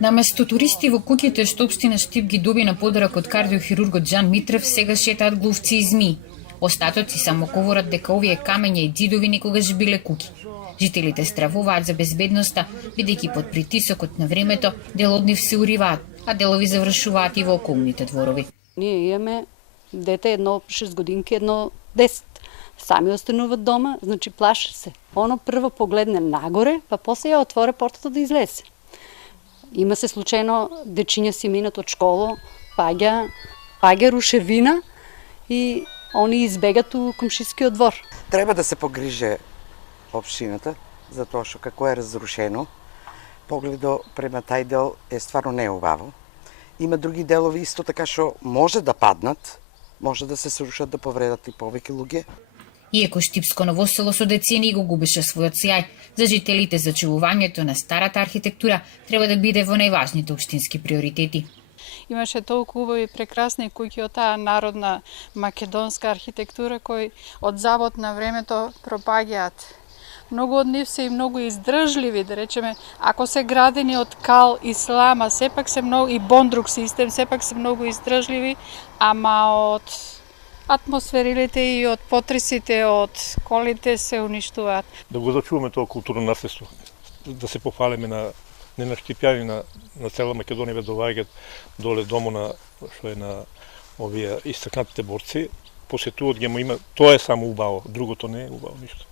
Наместо туристи во куќите што општина Штип ги доби на подарок од кардиохирургот Џан Митрев, сега шетаат глувци и змии. Остатоци само говорат дека овие камења и ѕидови некогаш биле куќи. Жителите стравуваат за безбедноста, бидејќи под притисокот на времето дел од нив се уриваат, а делови завршуваат и во околните дворови. Ние имаме дете, едно 6 годинки, едно 10. Сами остануват дома, значи плаше се. Оно прво погледне нагоре, па после ја отворе портата да излезе. Има се случајно дечиња си минат од школа, паѓа рушевина и они избегат у комшискиот двор. Треба да се погриже општината за тоа што како е разрушено. Погледо према тај дел е стварно неубаво. Има други делови исто така што може да паднат, може да се срушат, да повредат и повеќе луѓе. Иако Штипско Ново село со децении го губеше својот сјај, за жителите зачувувањето на старата архитектура треба да биде во најважните општински приоритети. Имаше толку убави прекрасни куќи од таа народна македонска архитектура кои од завод на времето пропаѓаат. Многу од нив се и многу издржливи, да речеме, ако се градени од кал и слама, сепак се многу и бондрук систем, сепак се многу издржливи, ама од атмосферилите и од потресите од колите се уништуваат. Да го зачуваме тоа културно наследство, да се пофалиме на не на штипјани, на цела Македонија доаѓаат доле домо на што е на овие истакнатите борци, посетуваат ги, има, тоа е само убаво, другото не е убаво ништо.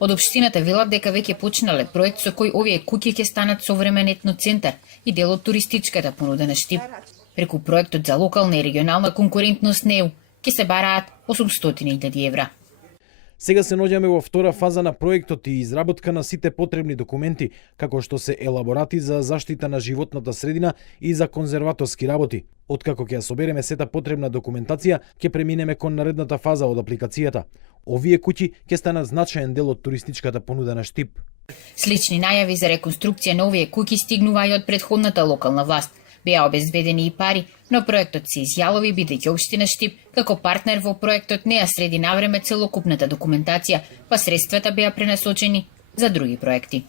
Од општината велат дека веќе почнале проект со кој овие куќи ќе станат современ етноцентар и дел од туристичката понуда на Штип. Преку проектот за локална и регионална конкурентност НЕУ ќе се бараат 800.000 евра. Сега се наоѓаме во втора фаза на проектот и изработка на сите потребни документи, како што се елаборати за заштита на животната средина и за конзерваторски работи. Откако ќе ја собереме сета потребна документација, ќе преминеме кон наредната фаза од апликацијата. Овие куќи ќе станат значаен дел од туристичката понуда на Штип. Слични најави за реконструкција на овие куќи стигнува и од претходната локална власт. Беа обезбедени и пари, но проектот се изјалови бидејќи општина Штип како партнер во проектот не ја среди навреме целокупната документација, па средствата беа пренасочени за други проекти.